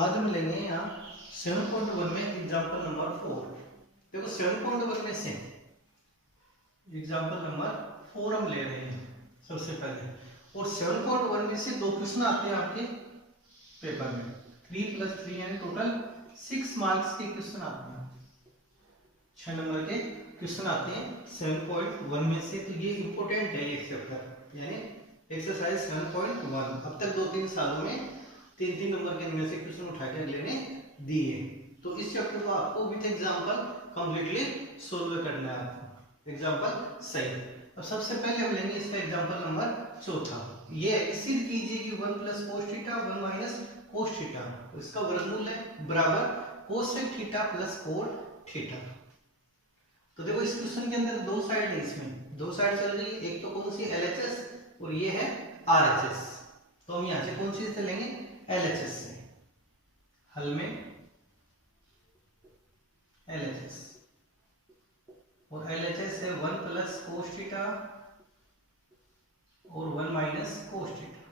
आज हम लेंगे यहाँ 7.1 में एग्जाम्पल नंबर 4। देखो 7.1 में से एग्जाम्पल नंबर 4 हम ले रहे हैं सबसे पहले, और 7.1 में से 2 क्वेश्चन आते हैं आपके पेपर में। 3 + 3 यानी टोटल 6 मार्क्स के क्वेश्चन आते हैं, 6 नंबर के क्वेश्चन आते हैं 7.1 में से। तो ये इंपॉर्टेंट है ये चैप्टर, यानी एक्सरसाइज 7.1। अब तक 2-3 सालों में 3-3 नंबर के इनमें से क्वेश्चन उठा के अगले ने दिए। तो इस चैप्टर को आपको विद एग्जांपल कंप्लीटली सोल्व करना है, एग्जांपल सही। अब सबसे पहले हम लेंगे इसका एग्जांपल नंबर 4। ये है, सिद्ध कीजिए कि 1 + cos थीटा 1 - cos थीटा, तो इसका वर्गमूल है बराबर cosec थीटा + cot थीटा। तो देखो इस क्वेश्चन के अंदर 2 साइड है, इसमें 2 साइड चल रही है। एक तो कौन सी LHS और ये है RHS। तो हम यहां से कौन सी से लेंगे, LHS से। हल में LHS, और LHS है 1 + cos थीटा और 1 - cos थीटा,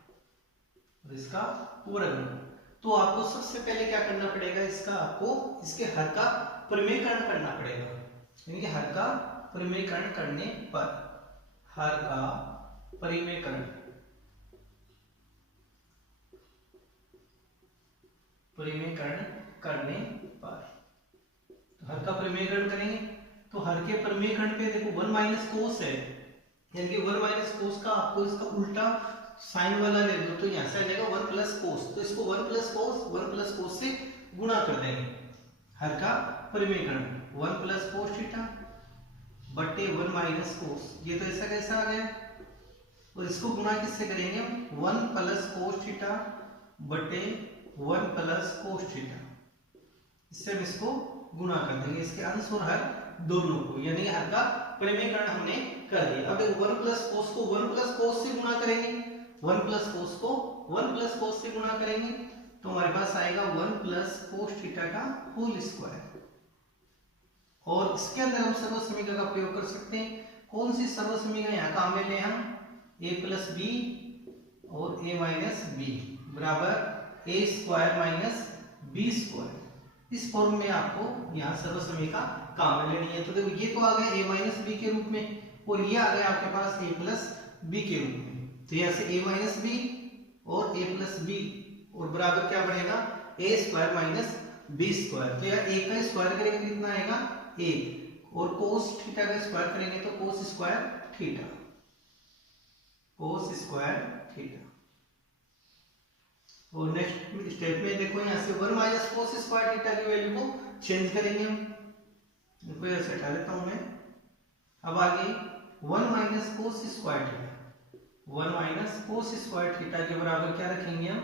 और इसका वर्गमूल। तो आपको सबसे पहले क्या करना पड़ेगा, इसका आपको इसके हर का परिमेयकरण करना पड़ेगा। यानी कि हर का परिमेयकरण करने पर, हर का परिमेयकरण करने पर, तो हर का परिमेयकरण करेंगे। तो हर के परिमेयकरण पे देखो 1 - cos है, यानी कि 1 - cos का आपको इसका उल्टा साइन वाला ले दो, तो यहां से आ जाएगा 1 + cos। तो इसको 1 + cos से गुणा कर देंगे। हर का परिमेयकरण 1 + cos थीटा बटे 1 - cos, ये तो ऐसा कैसा आ गया। और इसको गुणा किससे करेंगे हम, 1 + cos थीटा बटे 1 + cos थीटा, इससे हम इसको गुणा कर देंगे, इसके अंश और हर दोनों को, यानी हर का परिमेयकरण हमने कर दिया। अब 1 + cos को 1 + cos से गुणा करेंगे, 1 + cos को 1 + cos से गुणा करेंगे, तो हमारे पास आएगा 1 + cos थीटा का होल स्क्वायर। और इसके अंदर हम सर्वसमीकरण का प्रयोग कर सकते हैं। कौन सी सर्वसमीकरण यहाँ काम में ले हम, a + b और a - b बराबर a² - b²। इस फॉर्म में आपको यहाँ सर्वसमीकरण काम में लेनी है। तो देखो ये तो आ गया a - b के रूप में, और ये आ गया आपके पास a + b के रूप में। तो यहाँ से a - b और a + b, और बराबर क्या बढ़ेगा, a² - b²। तो यार a का स्क्वायर करेंगे कितना आएगा, 1, और cos थीटा का स्क्वायर करेंगे तो cos² थीटा, cos² थीटा। और नेक्स्ट स्टेप में देखो यहाँ से 1 - cos² थीटा की वैल्यू को चेंज करेंगे हम, इनको ऐसे हटा लेता हूं मैं। अब आगे 1 - cos² थीटा, 1 - cos² थीटा के बराबर क्या रखेंगे हम,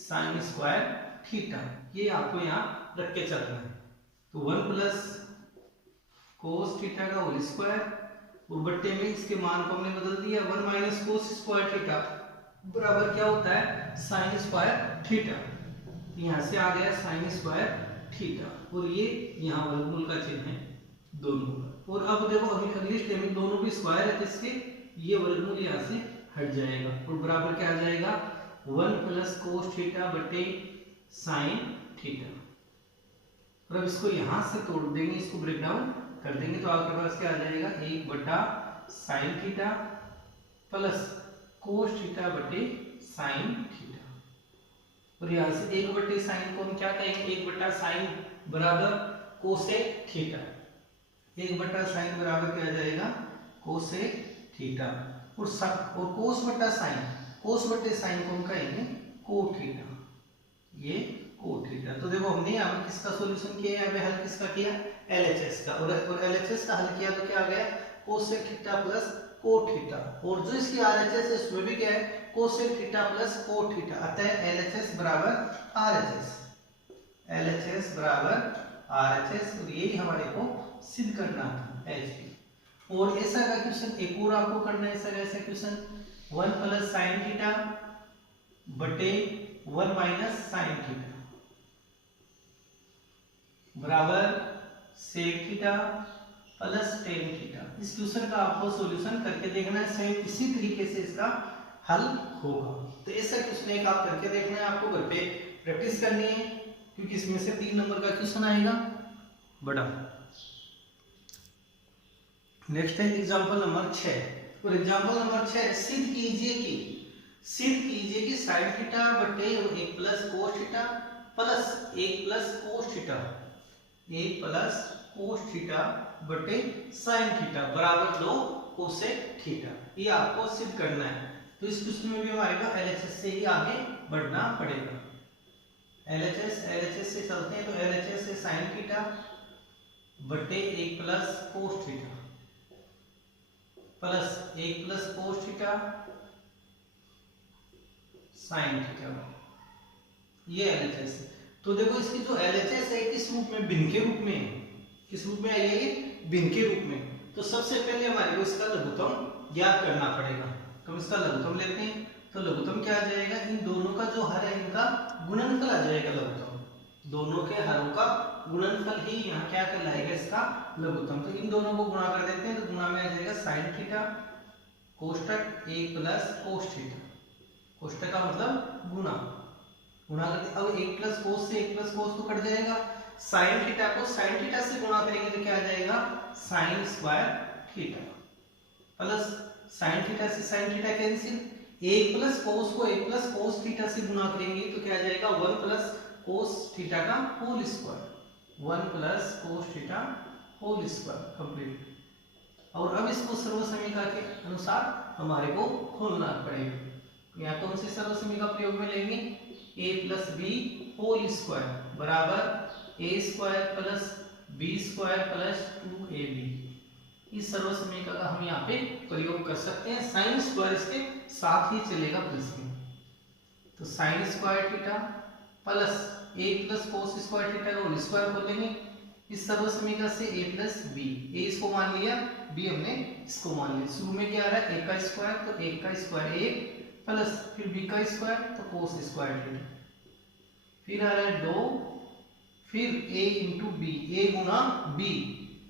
sin² थीटा। ये आपको यहाँ रख के चलना है। तो 1 + cos थीटा का होल स्क्वायर, और बट्टे में इसके मान को हमने बदल दिया, 1 - cos² थीटा बराबर क्या होता है, sin² थीटा। यहाँ से आ गया sin² थीटा, और ये यहाँ वर्गमूल का चिन्ह है दोनों का। और अब देखो अगली स्टेप में दोनों भी स्क्वायर है, जिससे ये वर्गमूल यहाँ से हट जाएगा, और बराबर क्या आ जाएगा, 1 + cos थीटा बटे sin थीटा। और अब इसको यहाँ से तोड़ देंगे, इसको ब्रेक डाउन कर देंगे, तो आपके पास क्या आ जाएगा, 1/sin theta plus cos theta बटे sin थीटा। और यहाँ से 1/sin को हम क्या कहेंगे, 1/sin बराबर cosec थीटा, 1/sin बराबर क्या आ जाएगा, cosec थीटा। और cos/sin को हम कहेंगे cot थीटा, ये cot थीटा। तो देखो हमने यहाँ पर किसका सॉल्यूशन किया, यहाँ पे हल किसका किया, LHS का, और LHS का हल किया तो क्या आ गया, cosec theta plus cot theta. और जो इसकी RHS है उसमें भी क्या है, cosec theta plus cot theta. अतः LHS बराबर RHS, LHS बराबर RHS, और यही हमारे को सिद्ध करना था HP। और ऐसा का क्वेश्चन एक और आपको करना है, ऐसा कैसा क्वेश्चन, 1 + sin थीटा बटे 1 - sin थीटा बराबर sec theta plus tan theta. इस क्वेश्चन का आपको सॉल्यूशन करके देखना है, सेम इसी तरीके से इसका हल होगा। तो ऐसा क्वेश्चन एक आप करके देखना है, आपको घर पे प्रैक्टिस करनी है। क्योंकि इसमें से 3 नंबर का क्वेश्चन आएगा बड़ा। नेक्स्ट है एग्जांपल नंबर 6। और एग्जांपल नंबर 6 सिद्ध कीजिए कि साइन थीटा बटे 1 plus cos theta plus 1 plus cos theta 1 plus cos theta बटे साइन थीटा बराबर 2 कोसेक थीटा। ये आपको सिद्ध करना है। तो इस क्वेश्चन में भी हमारे को एलएचएस से ही आगे बढ़ना पड़ेगा। एलएचएस से चलते हैं। तो एलएचएस से साइन थीटा बटे 1 plus cos theta plus 1 plus cos theta sine theta, ये एलएचएस है। तो देखो इसकी जो एलएचएस है किस रूप में, भिन्न के रूप में। किस रूप में आई है ये, भिन्न के रूप में। तो सबसे पहले हमारे को इसका लघुत्तम ज्ञात करना पड़ेगा। तो इसका लघुत्तम लेते हैं। तो लघुत्तम क्या आ जाएगा, इन दोनों का जो हर है इनका गुणनफल आ जाएगा लघुत्तम। दोनों के हरों का गुणनफल ही यहाँ क्या कहलाएगा, इसका लघुत्तम। तो इन दोनों को गुणा कर देते हैं। तो गुणा में आ जाएगा साइन थीटा कोष्टक 1 प्लस कोस थीटा। कोष्टक का मतलब गुणा करते। अब 1 प्लस कोस से 1 प्लस कोस तो कट जाएगा। साइन थीटा को साइन थीटा से गुणा करेंगे तो क्या आ जाएगा, sine square theta plus sine theta से sine theta cancel. 1 plus cos को 1 प्लस कोस थीटा से गुणा करेंगे तो क्या आ जाएगा, 1 प्लस कोस थीटा का whole square. 1 plus cos theta whole square complete. और अब इसको सर्वसमीका के अनुसार हमारे को खोलना पड़ेगा। यहाँ कौन से सर्वसमीका प्रयोग में लेंगे, a plus B whole square बराबर A square plus B square plus 2ab। इस सर्वसमीका का हम यहाँ पे प्रयोग कर सकते हैं। साइन स्क्वायर इसके साथ ही चलेगा प्लस में। तो sign square theta plus 1 plus cos square theta का होल स्क्वायर खोलेंगे। इस सर्वसमीका से a प्लस बी, a इसको मान लिया, b हमने इसको मान लिया। शुरू में क्या आ रहा है, a का स्क्वायर, तो 1 का स्क्वायर 1 प्लस फिर b का स्क्वायर तो कोस स्क्वायर थीटा, फिर आ रहा है 2, फिर a इंटू बी, a गुना b,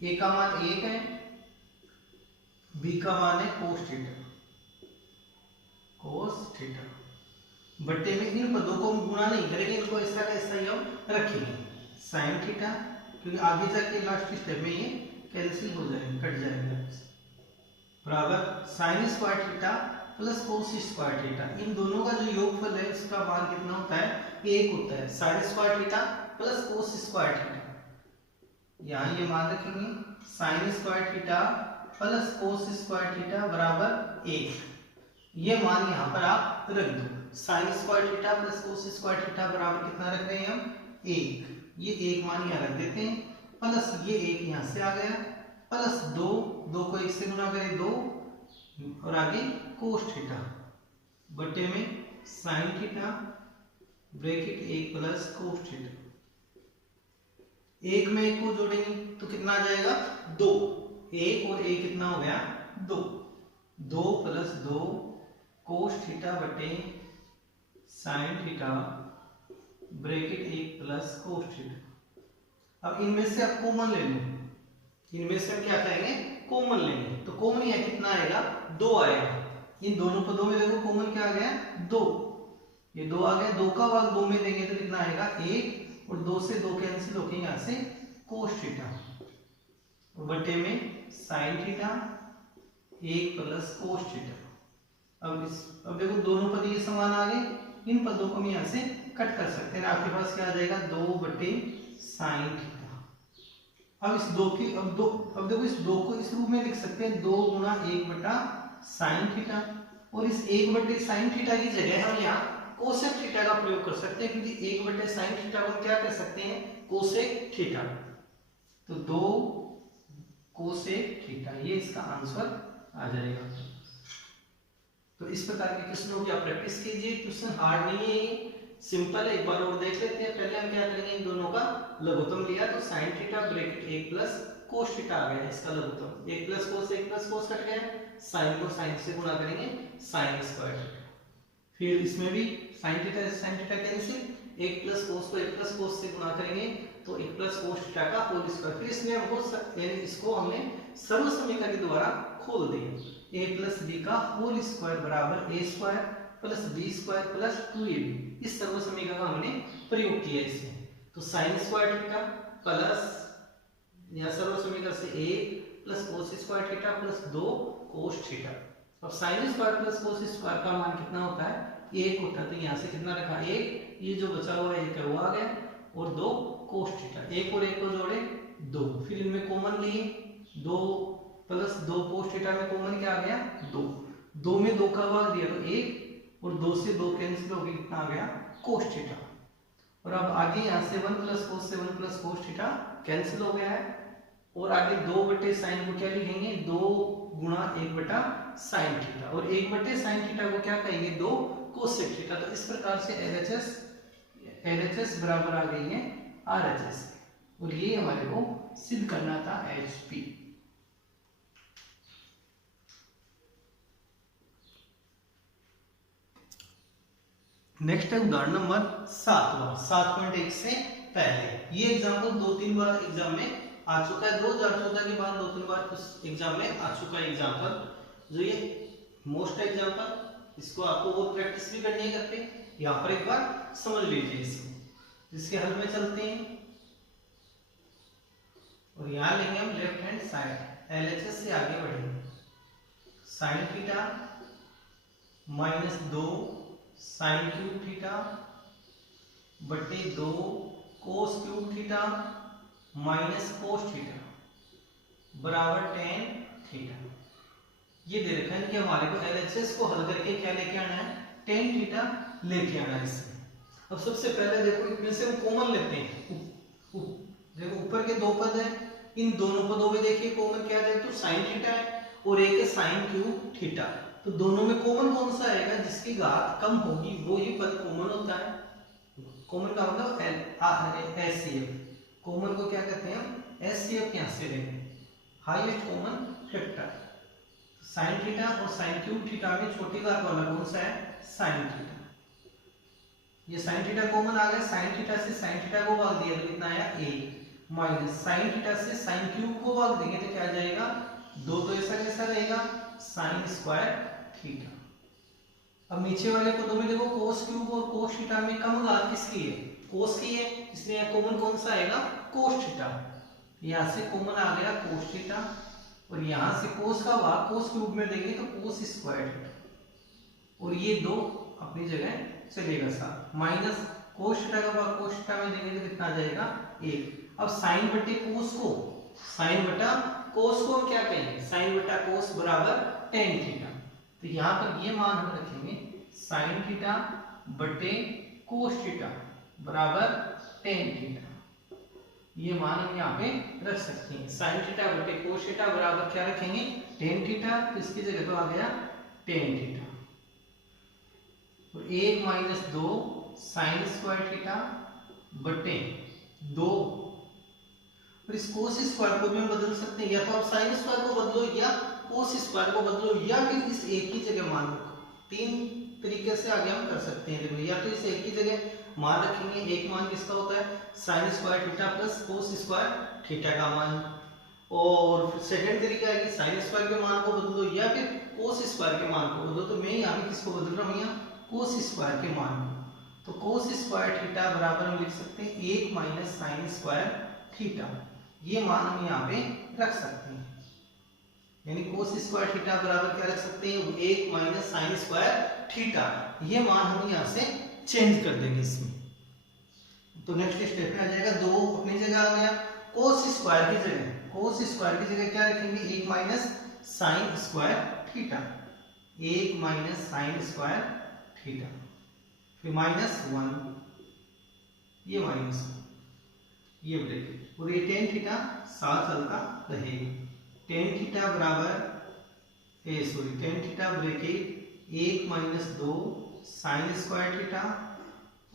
a का मान 1 है, b का मान है कोस थीटा बट्टे में इन पदों को हम गुणा नहीं करेंगे, इनको ऐसा का ऐसा ही हम रखेंगे। साइन थीटा क्योंकि आगे जाके लास्ट स्टेप में ये कैंसिल हो जाएंगे, कट जाएंगे, बराबर sine square theta plus cos square theta. इन दोनों का जो योगफल है उसका मान कितना होता है, 1 होता है। Sign square theta plus cos square theta, यहाँ ये मान रखेंगे, sign square theta plus cos square theta बराबर 1। ये मान यहाँ पर आप रख दो। Sign square theta plus cos square theta बराबर कितना रख रहे हैं हम, 1। ये 1 मान यहाँ रख देते हैं, प्लस ये 1 यहाँ से आ गया, प्लस 2 को 1 से गुणा करें 2, और आगे कोस थीटा बटे में sine theta bracket 1 plus cos theta. 1 में 1 को जोड़ेंगे तो कितना आ जाएगा, 2। 1 और 1 कितना हो गया, 2। 2 प्लस 2 कोस थीटा बटे sine theta bracket 1 plus cos theta. अब इनमें से आप कॉमन ले लो। इनमें से हम क्या करेंगे, कॉमन लेंगे। तो कॉमन यहाँ कितना आएगा, 2 आएगा। इन दोनों पदों में देखो कॉमन क्या आ गया, 2। ये 2 आ गया, 2 का भाग 2 में देंगे तो कितना आएगा, 1, और 2 से 2 कैंसिल होके यहाँ से कोस थीटा बटे में sine theta 1 plus cos theta. अब देखो दोनों पद ये समान आ गए, इन पदों को हम यहाँ से कट कर सकते हैं। आपके पास क्या आ जाएगा, 2 बटे साइन थीटा। अब इस 2 की अब देखो इस 2 को इस रूप में लिख सकते हैं, 2 गुना 1 बटा साइन थीटा, और इस 1 बटे साइन थीटा की जगह हम यहाँ कोसेक थीटा का प्रयोग कर सकते हैं, क्योंकि 1 बटे साइन थीटा को क्या कर सकते हैं, कोसेक थीटा। तो 2 कोसेक थीटा, ये इसका आंसर आ जाएगा। तो इस प्रकार के क्वेश्चनों की आप प्रैक्टिस कीजिए। क्वेश्चन हार्ड नहीं है, ये सिंपल है। एक बार और देख लेते हैं। पहले हम क्या करेंगे, इन दोनों का लघुत्तम लिया तो sine theta bracket 1 plus cos theta आ गया, इसका लघुत्तम 1 प्लस कोस कट गया, साइन को साइन से गुणा करेंगे, साइन स्क्वायर थीटा। फिर इसमें भी sine theta cancel, 1 plus cos को 1 प्लस कोस से गुणा करेंगे तो 1 प्लस कोस थीटा का होल स्क्वायर। फिर इसने हमको इसको हमने सर्वसमीका के द्वारा खोल दिया। a प्लस बी का होल स्क्वायर बराबर a square plus B square plus 2ab। इस सर्वसमीका का हमने प्रयोग किया इसमें। तो साइन स्क्वायर थीटा प्लस या सर्व समीकरण से 1 plus cos square theta plus 2 cos theta. अब sine square plus cos square का मान कितना होता है? 1 होता है। तो यहाँ से कितना रखा? 1, ये जो बचा हुआ है 1 है वो आ गया, और 2 कोस थीटा। 1 और 1 को जोड़े 2, फिर इनमें कॉमन लिए 2 प्लस 2 कोस थीटा में कॉमन क्या आ गया? 2। 2 में 2 का भाग दिया तो 1, और 2 से 2 कैंसिल हो गया, कितना आ गया? Cos theta. और अब आगे यहाँ से 1 प्लस कोस से 1 प्लस कोस थीटा कैंसिल हो गया है, और आगे 2 बटे साइन को क्या लिखेंगे? 2 गुणा 1 बटा साइन थीटा, और 1 बटे साइन थीटा को क्या कहेंगे? 2 कोसेक थीटा। तो इस प्रकार से LHS बराबर आ गई है RHS, और ये हमारे को सिद्ध करना था HP। नेक्स्ट है उदाहरण नंबर 7.1 से पहले। ये एग्जाम्पल 2-3 बार एग्जाम में आ चुका है, 2014 के बाद 2-3 बार उस एग्जाम में आ चुका है एग्जाम्पल। जो ये मोस्ट एग्जाम्पल, इसको आपको और प्रैक्टिस भी करनी है घर पे। यहाँ पर एक बार समझ लीजिए इसको, जिसके हल में चलते हैं। और यहाँ लेंगे हम लेफ्ट हैंड साइड, LHS से आगे बढ़ेंगे। Sine theta minus 2 sine cube theta बटे 2 cos cube theta minus cos theta बराबर tan थीटा। ये दे रखा है कि हमारे को LHS को हल करके क्या लेके आना है? tan थीटा लेके आना है इसमें। अब सबसे पहले देखो, इनमें से हम कॉमन लेते हैं। देखो ऊपर के 2 पद है, इन दोनों पदों में देखिए कॉमन क्या है? तो साइन थीटा है और एक है साइन क्यूब थीटा। तो दोनों में कॉमन कौन सा आएगा? जिसकी घात कम होगी वो ही पद कॉमन होता है। कॉमन का मतलब HCF। कॉमन को क्या कहते हैं? HCF यहाँ से लेंगे, highest common factor. Sine theta और साइन क्यूब थीटा में छोटी घात वाला कौन सा है? Sine theta. ये साइन थीटा कॉमन आ गया, साइन थीटा से साइन थीटा को भाग दिया तो कितना आया? 1 माइनस साइन थीटा से साइन क्यूब को भाग देंगे तो क्या आ जाएगा? 2। तो ऐसा कैसा रहेगा? Sign square theta. अब नीचे वाले पदों में देखो, कोस क्यूब और कोस थीटा में कम घात किसकी है? कोस की है, इसलिए कॉमन कौन सा आएगा? Cos theta. यहाँ से कॉमन आ गया कोस थीटा, और यहाँ से कोस का भाग कोस क्यूब में देंगे तो कोस स्क्वायर थीटा, और ये 2 अपनी जगह चलेगा साथ। माइनस कोस थीटा का भाग कोस थीटा में देंगे तो कितना आ जाएगा? 1। अब साइन बटे कोस को, साइन बटा कोस को हम क्या कहेंगे? साइन बटा कोस बराबर tan थीटा। तो यहाँ पर ये मान हम रखेंगे साइन थीटा बटे कोस थीटा बराबर tan थीटा। ये मान हम यहाँ पे रख सकते हैं। साइन थीटा बटे कोस थीटा बराबर क्या रखेंगे? tan theta. तो इसकी जगह तो आ गया tan थीटा, और 1 माइनस 2 साइन स्क्वायर थीटा बटे 2। और इस कोस स्क्वायर को भी हम बदल सकते हैं, या तो आप साइन स्क्वायर को बदलो, या कोस स्क्वायर को बदलो, या फिर इस एक की जगह मान रखो। 3 तरीके से आगे हम कर सकते हैं। देखो, या तो इस एक की जगह मान रखेंगे, एक मान किसका होता है? Sign square theta plus cos square theta का मान। और सेकंड तरीका है कि साइन स्क्वायर के मान को बदलो या फिर कोस स्क्वायर के मान को बदलो। तो मैं यहाँ पे किसको बदल रहा हूँ? यहाँ कोस स्क्वायर के मान को। तो कोस स्क्वायर थीटा बराबर हम लिख सकते हैं 1 माइनस साइन स्क्वायर थीटा। ये मान हम यहाँ पे रख सकते हैं, यानी कोस स्क्वायर थीटा बराबर क्या रख सकते हैं? 1 माइनस साइन स्क्वायर थीटा। ये मान हम यहाँ से चेंज कर देंगे इसमें। तो नेक्स्ट स्टेप में आ जाएगा 2 अपनी जगह आ गया, कोस स्क्वायर की जगह, कोस स्क्वायर की जगह क्या रखेंगे? 1 minus sign square theta, 1 minus sign square theta, फिर माइनस 1, ये माइनस 1, ये ब्रेकेट, और ये tan थीटा साथ चलता रहेगा। tan थीटा बराबर tan theta bracket 1 minus 2 sign square theta,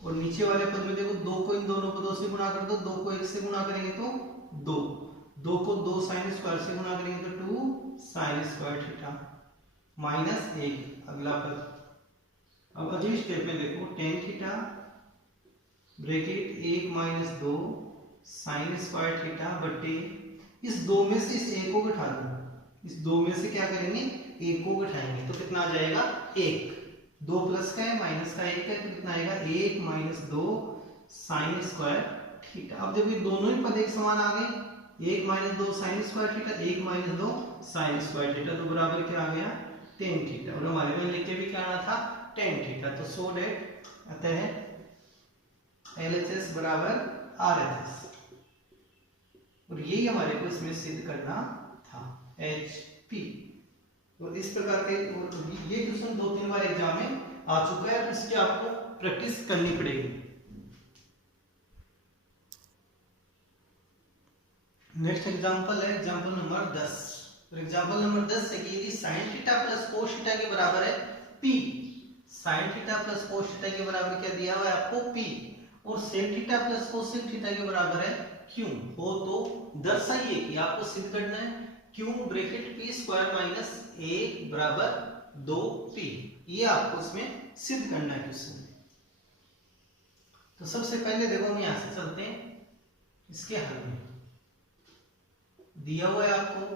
और नीचे वाले पद में देखो 2 को इन दोनों पदों से गुणा कर दो, 2 को 1 से गुणा करेंगे तो 2, 2 को 2 साइन स्क्वायर से गुणा करेंगे तो 2 साइन स्क्वायर थीटा, माइनस 1 अगला पद। अब अगले स्टेप में देखो tan theta bracket 1 minus 2 sign square theta बटे इस 2 में से इस 1 को घटा दो, इस 2 में से क्या करेंगे? 1 को घटाएंगे तो कितना आ जाएगा? 1, 2 प्लस का है माइनस का 1 है तो कितना आएगा? 1 माइनस 2 साइन स्क्वायर थीटा। अब देखो ये दोनों ही पद एक समान आ गए, 1 minus 2 sign square theta, 1 minus 2 sign square theta, तो बराबर क्या आ गया टेन थीटा। और हमारे में लिख के भी क्या आना था टेन थीटा। तो सो डेट अतः LHS बराबर RHS, और यही हमारे को इसमें सिद्ध करना था HP। तो इस प्रकार के ये क्वेश्चन 2-3 बार एग्जाम में आ चुका है, इसकी आपको प्रैक्टिस करनी पड़ेगी। नेक्स्ट एग्जांपल है एग्जांपल नंबर 10। तो एग्जांपल नंबर 10 है कि यदि sin theta plus cos theta के बराबर है P, sin theta plus cos theta के बराबर क्या दिया हुआ है आपको P, और sec theta plus cosec theta के बराबर है Q हो, तो दर्शाइए कि आपको सिद्ध करना है Q bracket P square minus 1 बराबर 2P। ये आपको इसमें सिद्ध करना है क्वेश्चन। तो सबसे पहले देखो हम यहां से चलते हैं इसके हल में। दिया हुआ है आपको,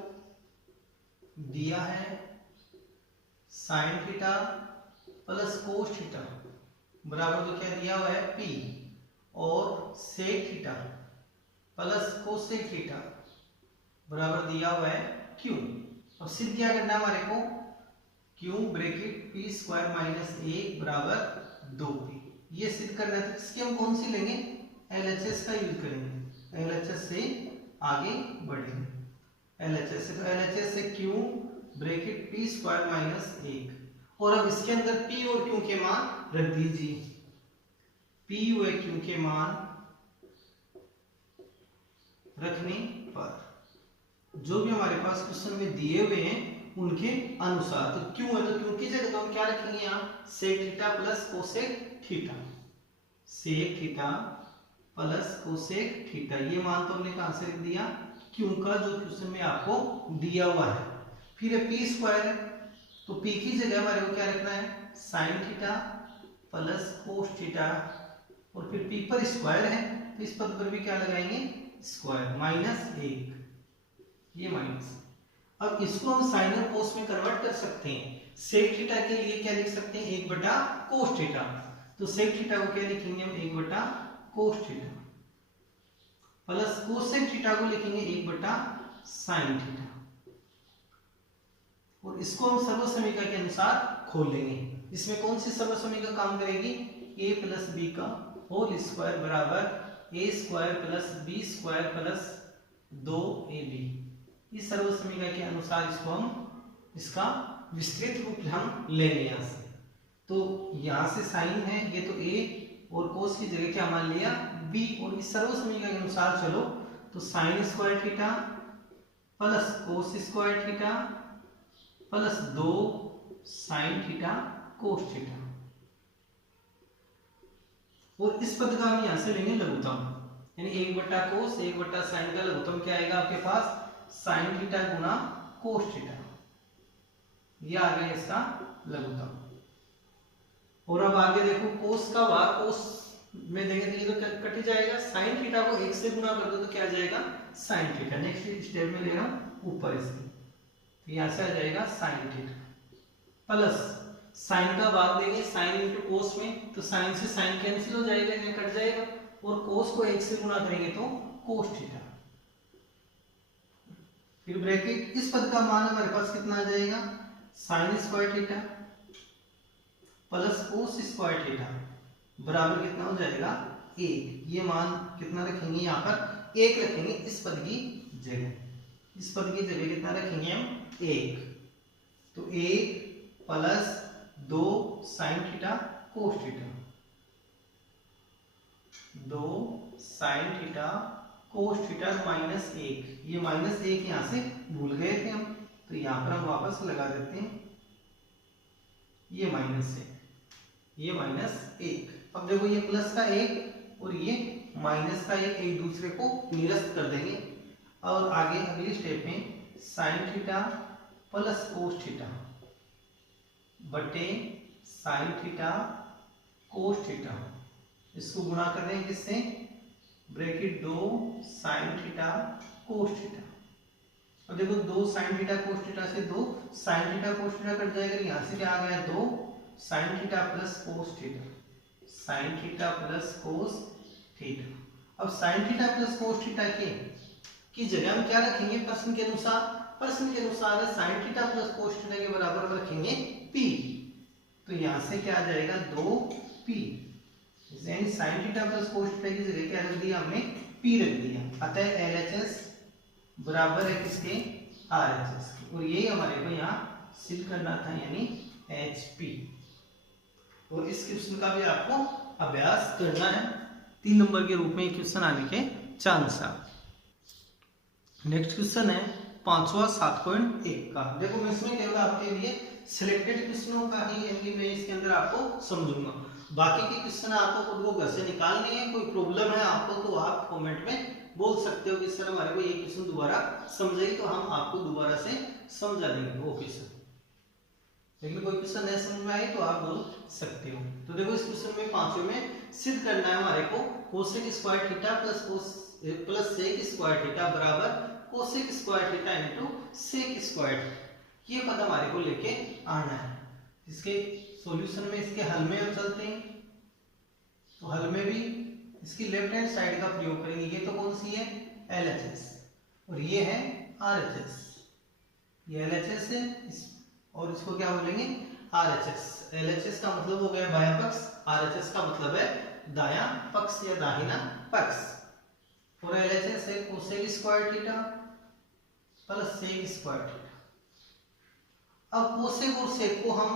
दिया है sin theta plus cos theta बराबर तो क्या दिया हुआ है P, और sec theta plus cosec theta बराबर दिया हुआ है Q। अब सिद्ध क्या करना है हमारे को, Q bracket P square minus 1 बराबर 2P, ये सिद्ध करना है। तो इसकी हम कौन सी लेंगे, LHS का यूज करेंगे, LHS से आगे बढ़ेंगे। LHS से, तो LHS से Q bracket P square minus 1, और अब इसके अंदर P और Q के मान रख दीजिए। P व Q के मान रखने पर जो भी हमारे पास क्वेश्चन में दिए हुए हैं उनके अनुसार, तो Q है तो Q की जगह तो हम क्या रखेंगे यहाँ sec theta plus cosec theta, sec theta plus cosec theta, ये मान तो हमने कहां से लिख दिया Q का जो क्वेश्चन में आपको दिया हुआ है। फिर P स्क्वायर है, तो P की जगह हमारे को क्या रखना है sin theta plus cos theta, और फिर P पर स्क्वायर है तो इस पद पर भी क्या लगाएंगे स्क्वायर माइनस 1, ये माइनस। अब इसको हम साइन और कोस में कन्वर्ट कर सकते हैं। सेक थीटा के लिए क्या लिख सकते हैं 1 बटा कोस थीटा, तो सेक थीटा को क्या लिखेंगे हम 1 बटा cos theta, plus cosec theta को लिखेंगे 1 बटा साइन थीटा, और इसको हम सर्वसमीका के अनुसार खोल लेंगे। इसमें कौन सी सर्वसमीका काम करेगी, a प्लस बी का होल स्क्वायर बराबर a square plus B square plus 2ab। इस सर्वसमीका के अनुसार इसको हम इसका विस्तृत रूप हम लेंगे यहाँ से। तो यहाँ से साइन है ये तो a, और कोस की जगह क्या मान लिया b, और इस सर्वसमीका के अनुसार चलो तो sign square theta plus cos square theta plus 2 sine theta cos theta, और इस पद का हम यहां से लेंगे लघुत्तम, यानी 1 बटा कोस 1 बटा साइन का लघुत्तम क्या आएगा आपके पास साइन थीटा गुना कोस थीटा, ये आ गया इसका लघुत्तम। और अब आगे देखो कोस का भाग कोस में देंगे तो ये तो कट जाएगा, साइन थीटा को 1 से गुना कर दो तो क्या आ जाएगा साइन थीटा। नेक्स्ट स्टेप में ले रहा हूं ऊपर इसके, तो यहां से आ जाएगा साइन थीटा प्लस साइन का भाग देंगे साइन इंटू कोस में, तो साइन से साइन कैंसिल हो जाएगा, ये कट जाएगा, और कोस को 1 से गुना करेंगे तो कोस थीटा, फिर ब्रैकेट इस पद का मान हमारे पास कितना आ जाएगा sine square theta plus cos square theta बराबर कितना हो जाएगा 1। ये मान कितना रखेंगे यहाँ पर 1 रखेंगे इस पद की जगह, इस पद की जगह कितना रखेंगे हम 1, तो 1 plus 2 sine theta cos theta, 2 sine theta cos theta minus 1, ये माइनस 1 यहाँ से भूल गए थे हम, तो यहाँ पर हम वापस लगा देते हैं, ये माइनस 1 ये माइनस 1। अब देखो ये प्लस का 1 और ये माइनस का 1 एक दूसरे को निरस्त कर देंगे, और आगे अगली स्टेप में sine theta plus cos theta बटे साइन थीटा कोस थीटा, इसको गुणा कर रहे हैं किससे bracket 2 sine theta cos theta. अब देखो 2 साइन थीटा कोस थीटा से 2 sine theta cos theta cut जाएगा, यहाँ से क्या आ गया 2 sine theta plus cos theta, sine theta plus cos theta. अब sine theta plus cos theta के की जगह हम क्या रखेंगे प्रश्न के अनुसार? प्रश्न के अनुसार sign theta plus cos theta के बराबर हम रखेंगे p। तो यहां से क्या आ जाएगा 2p, यानी sign theta plus cos theta की जगह क्या रख दिया हमने? p रख दिया। अतः LHS बराबर है किसके? RHS के। और यही हमारे को यहाँ सिद्ध करना था, यानी HP। और इस क्वेश्चन का भी आपको अभ्यास करना है, 3 नंबर के रूप में क्वेश्चन आने के चांस है। नेक्स्ट क्वेश्चन है 5वां 7.1 का। देखो मैं इसमें केवल आपके लिए सिलेक्टेड क्वेश्चनों का ही यानी मैं इसके अंदर आपको समझूंगा, बाकी के क्वेश्चन आपको खुद को घर से निकालने हैं। कोई प्रॉब्लम है आपको तो आप कमेंट में बोल सकते हो कि सर हमारे को ये क्वेश्चन दोबारा समझाइए, तो हम आपको दोबारा से समझा देंगे वो क्वेश्चन। लेकिन कोई क्वेश्चन नहीं समझ में आए तो आप बोल सकते हो। तो देखो इस क्वेश्चन में 5वें में सिद्ध करना है हमारे को cosec square theta plus sec square theta बराबर cosec square theta into sec square theta. ये पद हमारे को लेके आना है। इसके सॉल्यूशन में इसके हल में हम चलते हैं, तो हल में भी इसकी लेफ्ट हैंड साइड का प्रयोग करेंगे। ये तो कौन सी है? LHS, और ये है RHS। ये LHS है और इसको क्या बोलेंगे? RHS। LHS का मतलब हो गया बायां पक्ष, RHS का मतलब है दायां पक्ष या दाहिना पक्ष। और LHS है cosec square theta plus sec square theta. अब कोसेक और सेक को हम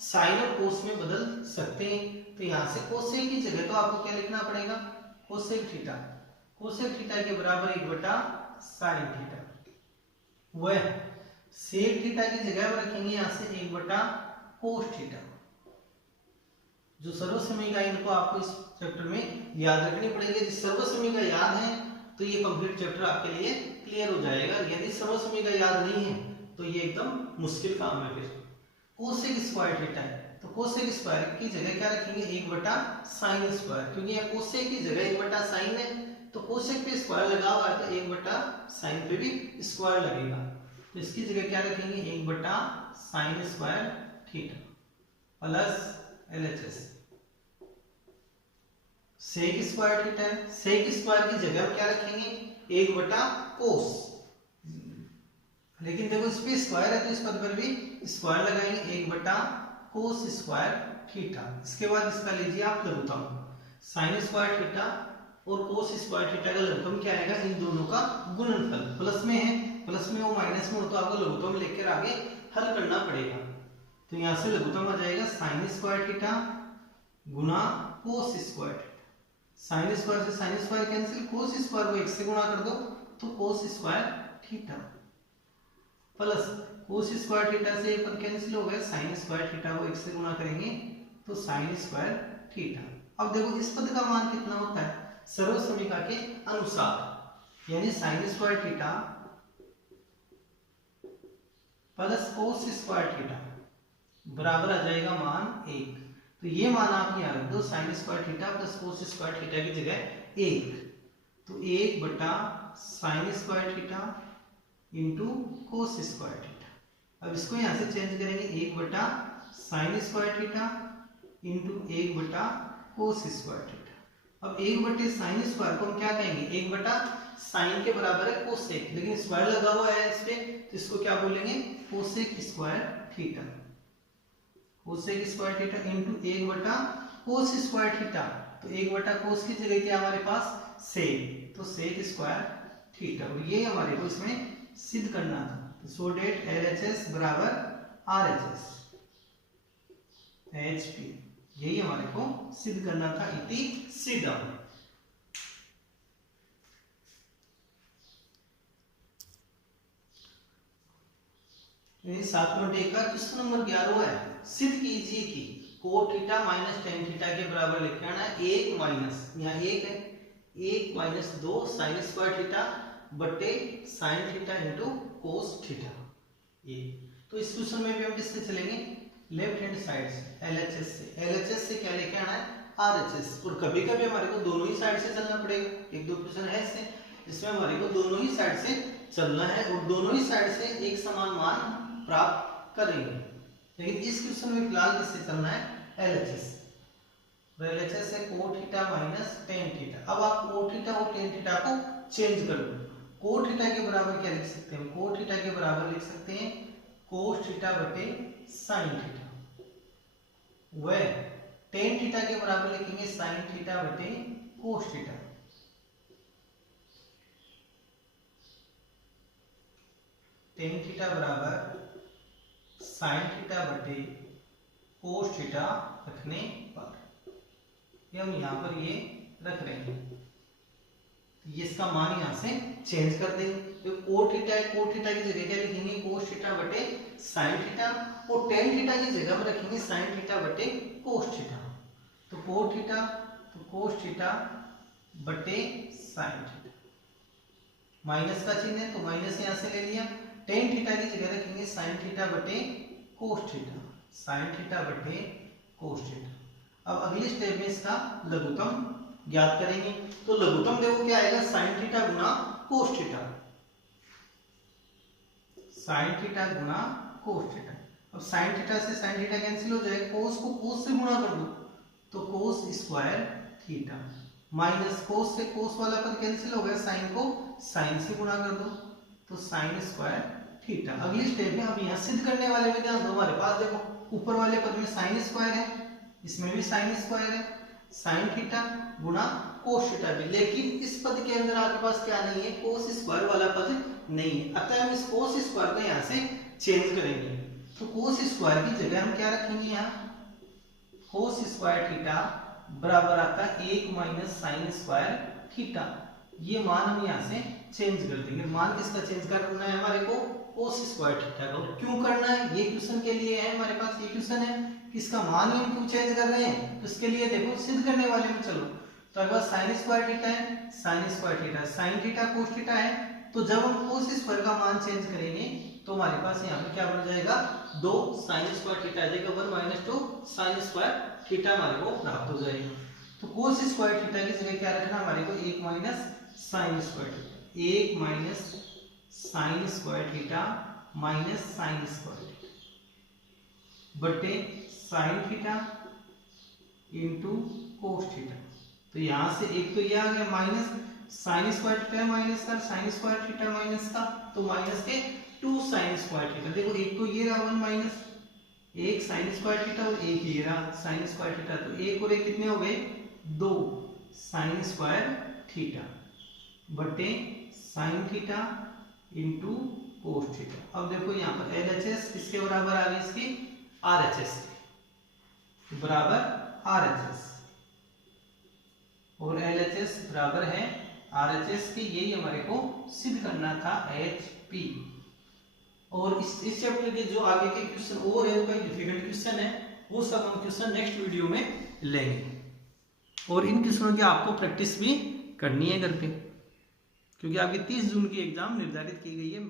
साइन और कोस में बदल सकते हैं। तो यहां से कोसेक की जगह तो आपको क्या लिखना पड़ेगा? Cosec theta. कोसेक थीटा के बराबर 1/sin थीटा। वह सेक थीटा की जगह पर रखेंगे यहां से 1/cos थीटा। जो सर्वसमीका इनको आपको इस चैप्टर में याद रखनी पड़ेगी। यदि सर्वसमीका याद है तो ये कंप्लीट चैप्टर आपके लिए क्लियर हो जाएगा। यदि सर्वसमीका याद नहीं है तो ये एकदम मुश्किल काम है। फिर कोसेक स्क्वायर थीटा है तो कोसेक स्क्वायर की जगह क्या रखेंगे? 1/sin स्क्वायर, क्योंकि यहाँ कोसेक की जगह 1/sin है तो कोसेक पे स्क्वायर लगा हुआ है तो 1/sin पे भी स्क्वायर लगेगा। तो इसकी जगह क्या रखेंगे? 1/sin square theta plus LHS। Sec square theta है, सेक स्क्वायर की जगह क्या रखेंगे? 1/cos। लेकिन देखो इस पे स्क्वायर है तो इस पद पर भी स्क्वायर लगाएंगे, 1/cos स्क्वायर थीटा। इसके बाद इसका लीजिए आप लघुत्तम, साइन स्क्वायर थीटा और कोस स्क्वायर थीटा का लघुत्तम क्या आएगा? इन दोनों का गुणनफल। प्लस में है, प्लस में वो माइनस में हो तो आपको लघुत्तम लेकर आगे हल करना पड़ेगा। तो यहां से लघुत्तम आ जाएगा साइन स्क्वायर थीटा गुना cos square theta. Sine square से sine square cancel, cos square को 1 से गुणा कर दो तो cos square theta plus cos square theta से ये पद कैंसिल हो गया, साइन स्क्वायर थीटा को 1 से गुणा करेंगे तो साइन स्क्वायर थीटा। अब देखो इस पद का मान कितना होता है? सर्वसमीका के अनुसार, यानी sign square theta plus cos square theta बराबर आ जाएगा मान 1। तो ये मान आप यहाँ रख दो, sign square theta plus cos square theta की जगह 1, तो 1/sin square theta into cos square theta. अब इसको यहां से चेंज करेंगे, 1/sin square theta into 1/cos square theta. अब 1/sin स्क्वायर को हम क्या कहेंगे? 1/sin के बराबर है कोसेक, लेकिन स्क्वायर लगा हुआ है इस पे तो इसको क्या बोलेंगे? Cosec square theta. Cosec square theta into 1/cos square theta. तो 1/cos की जगह क्या हमारे पास? सेक, तो सेक स्क्वायर थीटा। और ये हमारे को इसमें सिद्ध करना था। तो सो डेट LHS बराबर RHS HP, यही हमारे को सिद्ध करना था। इति सिद्धम। ये 7.1 का क्वेश्चन नंबर 11 है। सिद्ध कीजिए कि cot theta minus tan theta के बराबर लिखना है 1 माइनस, यहाँ 1 है, 1 माइनस 2 साइन स्क्वायर थीटा बटे sine theta into cos theta. ये तो इस क्वेश्चन में भी हम किससे चलेंगे? लेफ्ट हैंड साइड से, LHS से। LHS से क्या लेके आना है? RHS। और कभी कभी हमारे को दोनों ही साइड से चलना पड़ेगा। एक दो क्वेश्चन है ऐसे जिसमें हमारे को दोनों ही साइड से चलना है और दोनों ही साइड से एक समान मान प्राप्त करेंगे। लेकिन इस क्वेश्चन में फिलहाल किससे चलना है? LHS। LHS है cot theta minus tan theta. अब आप cot थीटा और tan थीटा को चेंज कर दो। cot थीटा के बराबर क्या लिख सकते हैं? cot थीटा के बराबर लिख सकते हैं cos थीटा बटे sin थीटा। वह tan थीटा के बराबर लिखेंगे sin थीटा बटे cos थीटा। tan थीटा बराबर sin थीटा बटे cos थीटा रखने पर हम यहाँ पर ये रख रहे हैं, ये इसका मान यहाँ से चेंज कर देंगे। तो cot थीटा है, cot थीटा की जगह क्या लिखेंगे? cos थीटा बटे sin थीटा, और tan थीटा की जगह में रखेंगे sin थीटा बटे cos थीटा। तो cot थीटा तो cos थीटा बटे sin थीटा, माइनस का चिन्ह है तो माइनस यहाँ से ले लिया। tan थीटा की जगह रखेंगे sin थीटा बटे cos थीटा, sin थीटा बटे cos थीटा। अब अगले स्टेप में इसका लघुत्तम ज्ञात करेंगे। तो लघुत्तम देखो क्या आएगा? sin थीटा गुना cos थीटा, sin थीटा गुना cos थीटा। अब sin थीटा से sin थीटा कैंसिल हो जाएगा, cos को cos से गुणा कर दो तो cos square theta, minus cos से cos वाला पद कैंसिल हो गया, sin को sin से गुणा कर दो तो sin स्क्वायर थीटा। अगली स्टेप में अब यहाँ सिद्ध करने वाले में ध्यान दो, हमारे पास देखो ऊपर वाले पद में sin स्क्वायर है, इसमें भी sin स्क्वायर है, sin थीटा गुना cos थीटा भी, लेकिन इस पद के अंदर आपके पास क्या नहीं है? cos स्क्वायर वाला पद नहीं है, अतः हम इस cos स्क्वायर को यहाँ से चेंज करेंगे। तो cos स्क्वायर की जगह हम क्या रखेंगे? यहाँ cos स्क्वायर थीटा बराबर आता है 1 माइनस sin स्क्वायर थीटा। ये मान हम यहाँ से चेंज कर देंगे। मान किसका चेंज करना है हमारे को? cos स्क्वायर थीटा का। क्यों करना है? ये क्वेश्चन के लिए है, हमारे पास ये क्वेश्चन है, इसका मान ही हम क्यों चेंज कर रहे हैं? तो इसके लिए देखो सिद्ध करने वाले में चलो, तो अगर sin स्क्वायर थीटा है, sin square theta, sin theta cos theta है, तो जब हम cos स्क्वायर का मान चेंज करेंगे तो हमारे पास यहाँ पे क्या बन जाएगा? 2 sin स्क्वायर थीटा आ जाएगा, 1 माइनस 2 sin स्क्वायर थीटा हमारे को प्राप्त हो जाएगा। तो cos स्क्वायर थीटा की जगह क्या रखना हमारे को? 1 minus sin square theta, 1 minus sin square theta minus sin square theta बटे sin theta into cos theta. तो यहाँ से एक तो ये आ गया minus sin square theta minus का, sin स्क्वायर थीटा माइनस का, तो माइनस के 2 sin स्क्वायर थीटा। देखो एक तो ये रहा 1 माइनस, एक sin स्क्वायर थीटा और एक ये रहा sin स्क्वायर थीटा, तो एक और एक कितने हो गए? 2 sin स्क्वायर थीटा बटे sin theta into cos theta. अब देखो यहाँ पर LHS किसके बराबर आ गई? इसकी RHS बराबर RHS, और LHS बराबर है RHS के, यही हमारे को सिद्ध करना था HP। और इस चैप्टर के जो आगे के क्वेश्चन और है, कोई डिफिकल्ट क्वेश्चन है, वो सब हम क्वेश्चन नेक्स्ट वीडियो में लेंगे। और इन क्वेश्चनों की आपको प्रैक्टिस भी करनी है घर पे, क्योंकि आपकी 30 जून की एग्जाम निर्धारित की गई है।